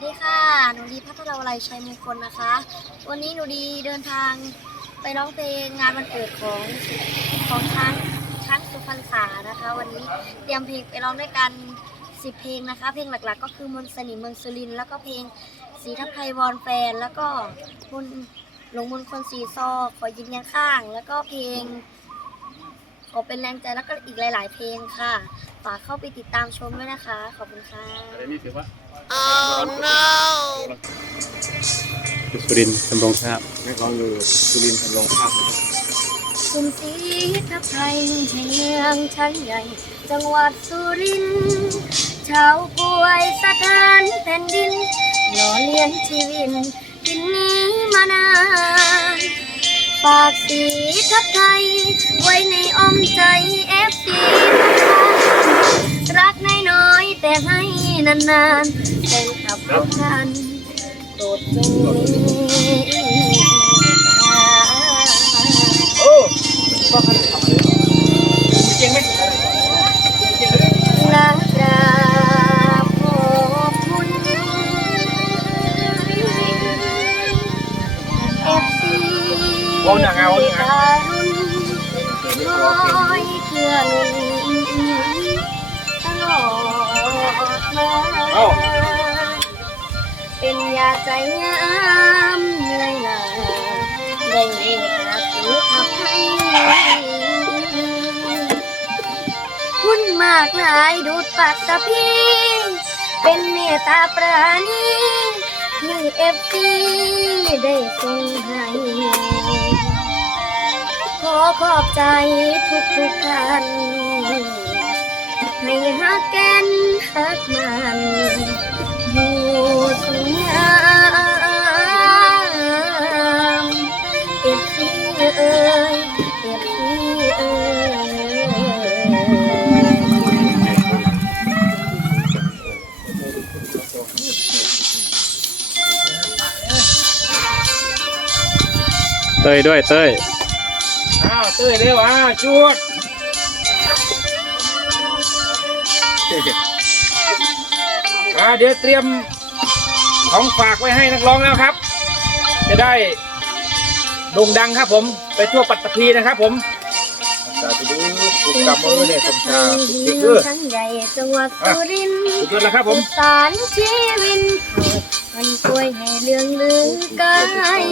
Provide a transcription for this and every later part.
วัสดีค่ะ หนูดีพัทรวลัยชัยมงคลนะคะ วันนี้หนูดีเดินทางไปร้องเพลงงานวันเกิดของของช้างช้างสุพรรณษานะคะ วันนี้เตรียมเพลงไปร้องด้วยกันสิบเพลงนะคะ เพลงหลักๆ ก็คือมนสนิมเมืองสุรินแล้วก็เพลงสีทับไทยวอนแฟน แล้วก็มนต์หลงมนคนสีซอขอยินยังข้าง แล้วก็เพลงขอเป็นแรงใจแล้วก็อีกหลาย ๆ เพลงค่ะากเข้าไปติดตามชมด้วยนะคะ ขอบคุณค่ะอะไรนี่ถือว่าสุรินทร์ดำรงทราบนักร้องอยู่สุรินทร์ทำรงภาพนะครับสุมศรีทับไทยแห่งเมืองชั้นใหญ่ จังหวัดสุรินทร์ชาวป่วยสถานแผ่นดินหล่อเลี้ยงชีวิตดินนี้มานานฝากสีทับไทย ไว้ในอ้อมใจเอฟซี นานๆเป็นขับทุกท่านโปรดจง ใจงามเหนื่อยหน่ายได้เมตตาถือทับให้คุณมากหลายดูดปัตตพีเป็นเมตตาปราณีที่เอฟซีได้ส่งให้ขอขอบใจทุกทุกๆท่านให้ฮักกันฮักมัน อยู่สูงงามเก็บที่เอ่ยเก็บที่เอ่ยเต้ยด้วยเต้ยอ้าวเต้ยเร็วอ้าวจวดอ่า เดี๋ยวเตรียมของฝากไว้ให้นักร้องแล้วครับ จะได้โด่งดังครับผมไปทั่วปัตตภีนะครับผมสาธุดูถูกกำมือเนี่ยสมชาถูกติ๊กเกอร์ทั้งใหญ่จังหวัดสุรินทร์สุดยอดแล้วครับผมสารชีวินมันช่วยให้เรื่องลือกาย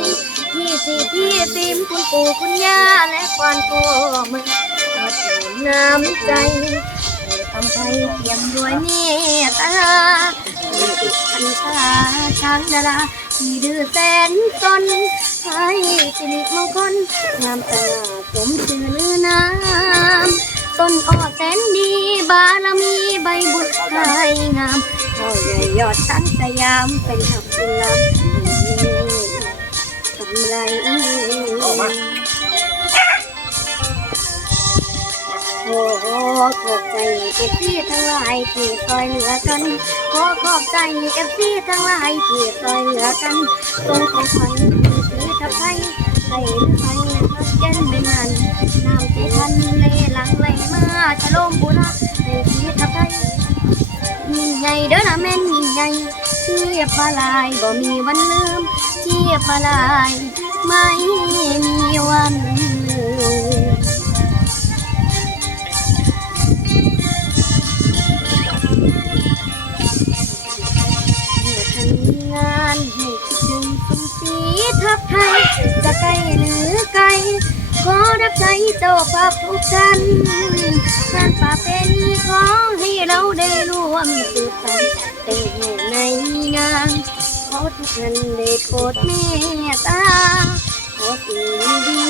พี่สิพี่ติมคุณปู่คุณย่าและควานพ่อมันมาถึงน้ำใจให้ ทำไทยเทียมด้วยเมตตาให้ติดพันธาช้างดาราที่ดื้อแสนจนให้สิริมงคลงามตาสมชื่อลือน้ำต้นอ้อแสนดีบารมีใบบุญไทยงามพ่อใหญ่ยอดตั้งสยามเป็นทับบุญล้ำกำไรออกมาโอ้ ขอบใจเอฟซีทั้งหลายที่คอยเหลือกัน ขอขอบใจเอฟซีทั้งหลายที่คอยเหลือกันทรงของขวัญสีทับไทยใส่ไทยพัดแก่นเป็นมันน้ำใจทันเลหลังไหลมาฉลมบุระใส่สีทับไทยยิ่งใหญ่เด้อนะแม่นยิ่งใหญ่เทียบมาลายบ่มีวันลืมเทียบมาลายไม่มีวัน ไกลหรือไกล ขอรับใช้เจ้าภาพทุกท่านงานป่าเป็นขอให้เราได้ร่วมสืบสานแต่ในงานขอทุกท่านได้โปรดเมตตาขอสิ่งดี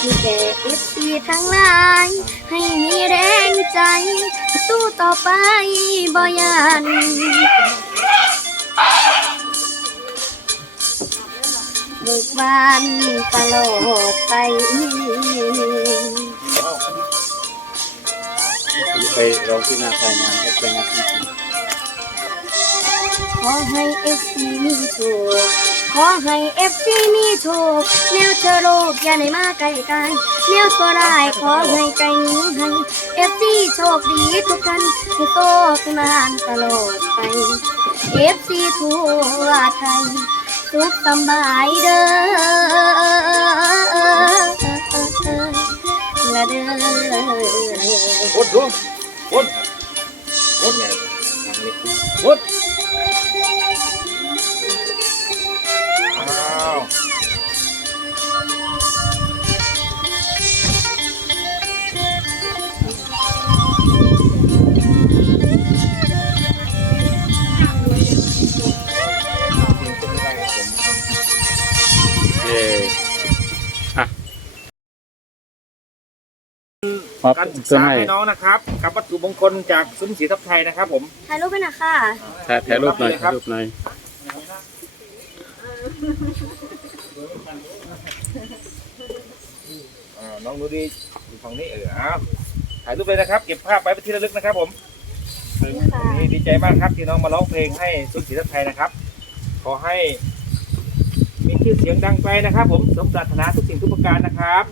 ที่แก่เอฟซีทั้งหลาย ให้มีแรงใจสู้ต่อไปบ่ยัน เบิกบานตลอดไปไปร้องที่นาทายงานให้เป็นงานจริงขอให้เอฟซีมีโชคขอให้เอฟซีมีโชคแนวเชโรคอย่าได้มาใกลกันแนวตัวร้ายขอให้ไกลหนี้ให้เอฟซีโชคดีทุกท่านให้โตขึ้นนาตลอดไปเอฟซีทั่วไทย สุขสบายเด้อละเด้อวุดดวุดวุดวุดอ้าว มอบการศึกเพื่อษาให้ให้น้องนะครับ กับวัตถุมงคลจากซุ้มศรีทับไทยนะครับ ผมถ่ายรูปไปหน่อยค่ะ ถ่ายถ่ายรูปหน่อยครัถ่าบยรูปหน่อยอ่าน้องดูดีอยู่ฝั่งนี้เออเอาถ่ายรูปเลยนะครับ เก็บภาพไว้เป็นที่ระลึกนะครับผมค่ะนี่ดีใจมากครับที่น้องมาร้องเพลงให้ซุ้มศรีทับไทยนะครับ ขอให้มีชื่อเสียงดังไกลนะครับ ผมสมปรารถนาทุกสิ่งทุกประการนะครับ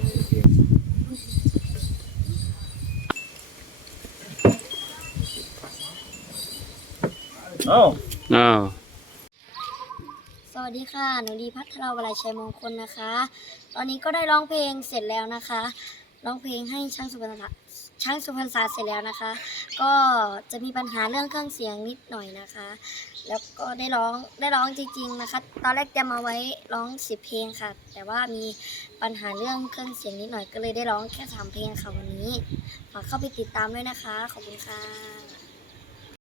อ้าอ้าวสวัสดีค่ะ หนูดีพัทราวลัยชัยมงคลนะคะ ตอนนี้ก็ได้ร้องเพลงเสร็จแล้วนะคะ ร้องเพลงให้ช่างสุพรรณศาช่างสุพรรณศาสตร์เสร็จแล้วนะคะ ก็จะมีปัญหาเรื่องเครื่องเสียงนิดหน่อยนะคะ แล้วก็ได้ร้องได้ร้องจริง ๆนะคะ ตอนแรกจะมาไว้ร้องสิบเพลงค่ะ แต่ว่ามีปัญหาเรื่องเครื่องเสียงนิดหน่อยก็เลยได้ร้องแค่สามเพลงค่ะวันนี้ ฝากเข้าไปติดตามด้วยนะคะ ขอบคุณค่ะ